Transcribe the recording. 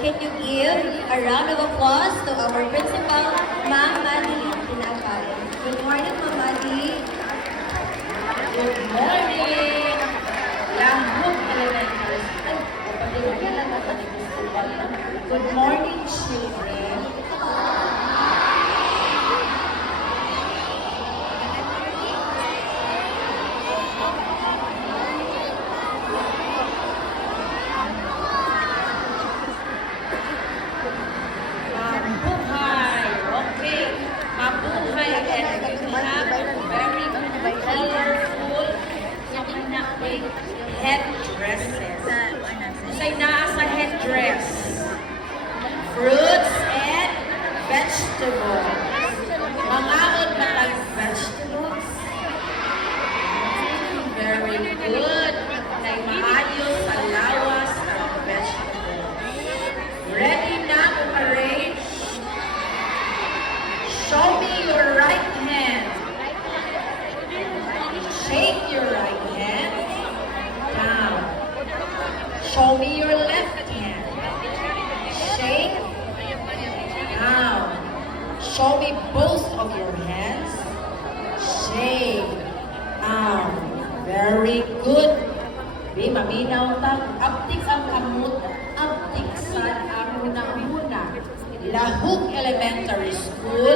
can you give a round of applause to our principal, Ma'am Madeline Tinapay? Good morning, Ma'am Madeline. Good morning! Lahog Elementary School. Good morning, children. Mabuhay! Okay. Mabuhay and you have very colorful headdresses. Say na sa headdress. Fruits and vegetables. Mangaon na tayong vegetables. Very good. Kay maayo sa lawas ng vegetables. Ready na to arrange? Show me your right hand. Shake your right hand. Now, show me your left hand. Shake. Now, show me both of your hands. Shake. Now, very good. Di maminaw tag. Aptik ang kamot. Aptik sa amuna-muna. Lahog Elementary School.